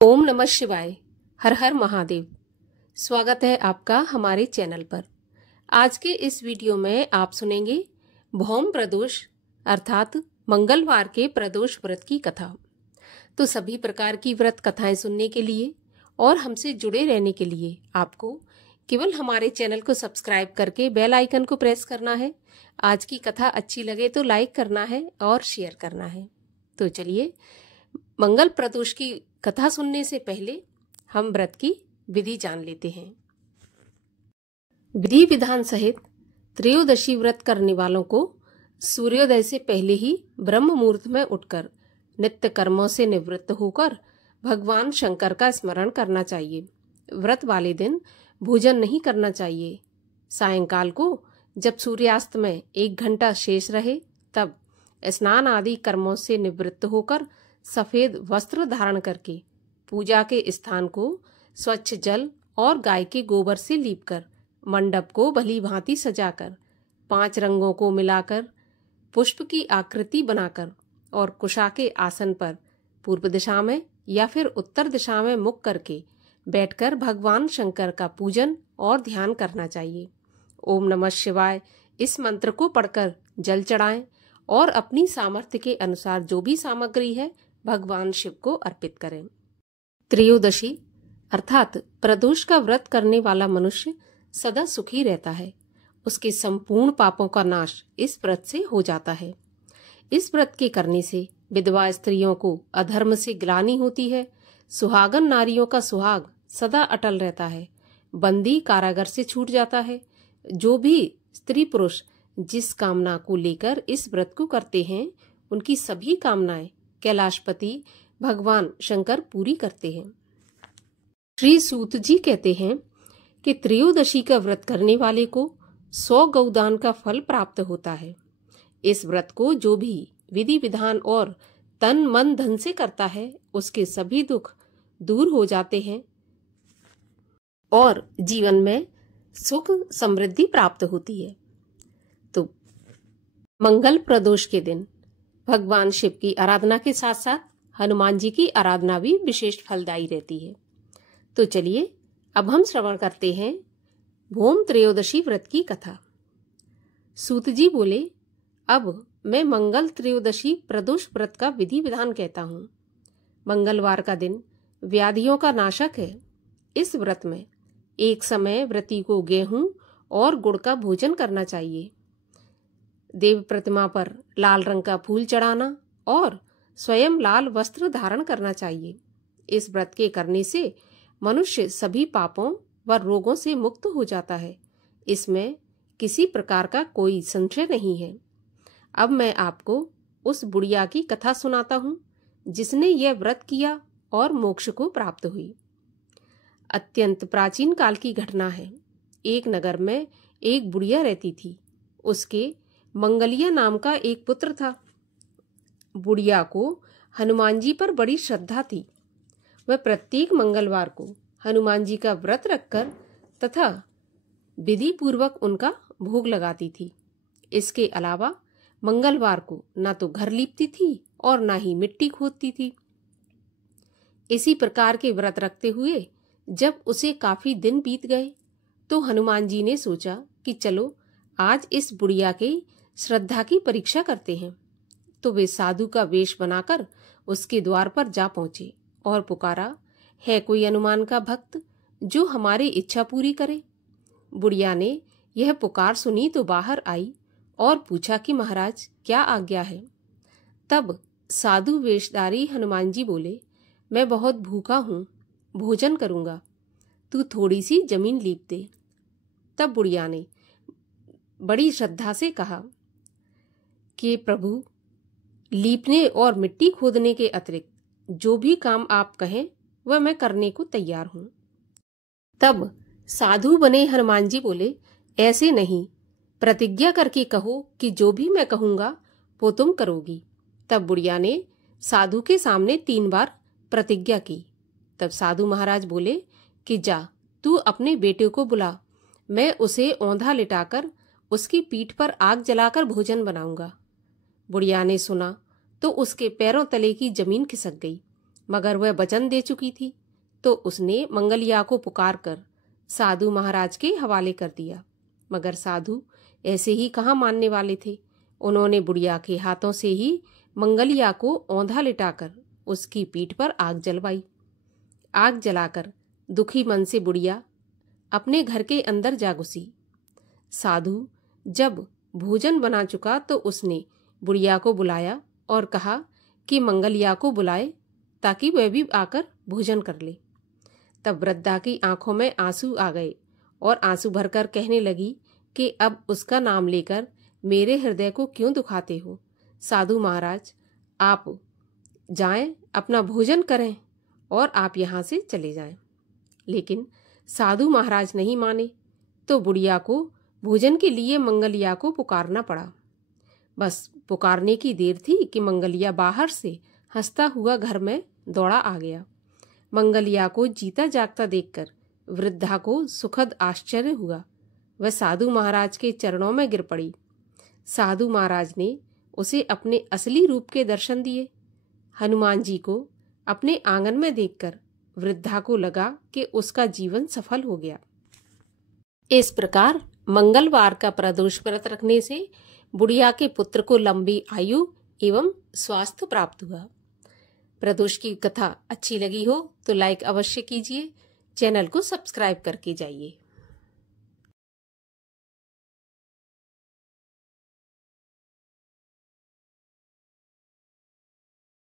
ओम नमः शिवाय। हर हर महादेव। स्वागत है आपका हमारे चैनल पर। आज के इस वीडियो में आप सुनेंगे भौम प्रदोष अर्थात मंगलवार के प्रदोष व्रत की कथा। तो सभी प्रकार की व्रत कथाएं सुनने के लिए और हमसे जुड़े रहने के लिए आपको केवल हमारे चैनल को सब्सक्राइब करके बेल आइकन को प्रेस करना है। आज की कथा अच्छी लगे तो लाइक करना है और शेयर करना है। तो चलिए, मंगल प्रदोष की कथा सुनने से पहले हम व्रत की विधि जान लेते हैं। विधि विधान सहित त्रयोदशी व्रत करने वालों को सूर्योदय से पहले ही ब्रह्म मुहूर्त में उठकर नित्य कर्मों से निवृत्त होकर भगवान शंकर का स्मरण करना चाहिए। व्रत वाले दिन भोजन नहीं करना चाहिए। सायंकाल को जब सूर्यास्त में 1 घंटा शेष रहे तब स्नान आदि कर्मों से निवृत्त होकर सफेद वस्त्र धारण करके पूजा के स्थान को स्वच्छ जल और गाय के गोबर से लीपकर मंडप को भली भांति सजाकर 5 रंगों को मिलाकर पुष्प की आकृति बनाकर और कुशा के आसन पर पूर्व दिशा में या फिर उत्तर दिशा में मुख करके बैठकर भगवान शंकर का पूजन और ध्यान करना चाहिए। ओम नमः शिवाय इस मंत्र को पढ़कर जल चढ़ाएं और अपनी सामर्थ्य के अनुसार जो भी सामग्री है भगवान शिव को अर्पित करें। त्रयोदशी अर्थात प्रदोष का व्रत करने वाला मनुष्य सदा सुखी रहता है। उसके संपूर्ण पापों का नाश इस व्रत से हो जाता है। इस व्रत के करने से विधवा स्त्रियों को अधर्म से ग्लानि होती है। सुहागन नारियों का सुहाग सदा अटल रहता है। बंदी कारागार से छूट जाता है। जो भी स्त्री पुरुष जिस कामना को लेकर इस व्रत को करते हैं उनकी सभी कामनाएं कैलाशपति भगवान शंकर पूरी करते हैं। श्री सूत जी कहते हैं कि त्रयोदशी का व्रत करने वाले को 100 गौदान का फल प्राप्त होता है। इस व्रत को जो भी विधि विधान और तन मन धन से करता है उसके सभी दुख दूर हो जाते हैं और जीवन में सुख समृद्धि प्राप्त होती है। तो मंगल प्रदोष के दिन भगवान शिव की आराधना के साथ साथ हनुमान जी की आराधना भी विशेष फलदायी रहती है। तो चलिए अब हम श्रवण करते हैं भौम त्रयोदशी व्रत की कथा। सूत जी बोले, अब मैं मंगल त्रयोदशी प्रदोष व्रत का विधि विधान कहता हूँ। मंगलवार का दिन व्याधियों का नाशक है। इस व्रत में एक समय व्रती को गेहूं और गुड़ का भोजन करना चाहिए। देव प्रतिमा पर लाल रंग का फूल चढ़ाना और स्वयं लाल वस्त्र धारण करना चाहिए। इस व्रत के करने से मनुष्य सभी पापों व रोगों से मुक्त हो जाता है। इसमें किसी प्रकार का कोई संशय नहीं है। अब मैं आपको उस बुढ़िया की कथा सुनाता हूँ जिसने यह व्रत किया और मोक्ष को प्राप्त हुई। अत्यंत प्राचीन काल की घटना है। एक नगर में एक बुढ़िया रहती थी। उसके मंगलिया नाम का एक पुत्र था। बुढ़िया को हनुमान जी पर बड़ी श्रद्धा थी। वह प्रत्येक मंगलवार को हनुमान जी का व्रत रखकर तथा विधि पूर्वक उनका भोग लगाती थी। इसके अलावा मंगलवार को न तो घर लीपती थी और न ही मिट्टी खोदती थी। इसी प्रकार के व्रत रखते हुए जब उसे काफी दिन बीत गए तो हनुमान जी ने सोचा कि चलो आज इस बुढ़िया के श्रद्धा की परीक्षा करते हैं। तो वे साधु का वेश बनाकर उसके द्वार पर जा पहुंचे और पुकारा, है कोई हनुमान का भक्त जो हमारी इच्छा पूरी करे। बुढ़िया ने यह पुकार सुनी तो बाहर आई और पूछा कि महाराज क्या आज्ञा है। तब साधु वेशधारी हनुमान जी बोले, मैं बहुत भूखा हूँ, भोजन करूंगा, तू थोड़ी सी जमीन लीप दे। तब बुढ़िया ने बड़ी श्रद्धा से कहा कि प्रभु, लीपने और मिट्टी खोदने के अतिरिक्त जो भी काम आप कहें वह मैं करने को तैयार हूं। तब साधु बने हनुमान जी बोले, ऐसे नहीं, प्रतिज्ञा करके कहो कि जो भी मैं कहूंगा वो तुम करोगी। तब बुढ़िया ने साधु के सामने 3 बार प्रतिज्ञा की। तब साधु महाराज बोले कि जा, तू अपने बेटे को बुला, मैं उसे औंधा लिटाकर उसकी पीठ पर आग जलाकर भोजन बनाऊंगा। बुढ़िया ने सुना तो उसके पैरों तले की जमीन खिसक गई मगर वह वचन दे चुकी थी, तो उसने मंगलिया को पुकार कर साधु महाराज के हवाले कर दिया। मगर साधु ऐसे ही कहाँ मानने वाले थे। उन्होंने बुढ़िया के हाथों से ही मंगलिया को औंधा लिटाकर उसकी पीठ पर आग जलवाई। आग जलाकर दुखी मन से बुढ़िया अपने घर के अंदर जा घुसी। साधु जब भोजन बना चुका तो उसने बुढ़िया को बुलाया और कहा कि मंगलिया को बुलाए ताकि वह भी आकर भोजन कर ले। तब वृद्धा की आंखों में आंसू आ गए और आंसू भरकर कहने लगी कि अब उसका नाम लेकर मेरे हृदय को क्यों दुखाते हो। साधु महाराज, आप जाएं, अपना भोजन करें और आप यहाँ से चले जाएं। लेकिन साधु महाराज नहीं माने, तो बुढ़िया को भोजन के लिए मंगलिया को पुकारना पड़ा। बस पुकारने की देर थी कि मंगलिया बाहर से हंसता हुआ घर में दौड़ा आ गया। मंगलिया को जीता जागता देखकर वृद्धा को सुखद आश्चर्य हुआ। वह साधु महाराज के चरणों में गिर पड़ी। साधु महाराज ने उसे अपने असली रूप के दर्शन दिए। हनुमान जी को अपने आंगन में देखकर वृद्धा को लगा कि उसका जीवन सफल हो गया। इस प्रकार मंगलवार का प्रदोष व्रत रखने से बुढ़िया के पुत्र को लंबी आयु एवं स्वास्थ्य प्राप्त हुआ। प्रदोष की कथा अच्छी लगी हो तो लाइक अवश्य कीजिए, चैनल को सब्सक्राइब करके जाइए।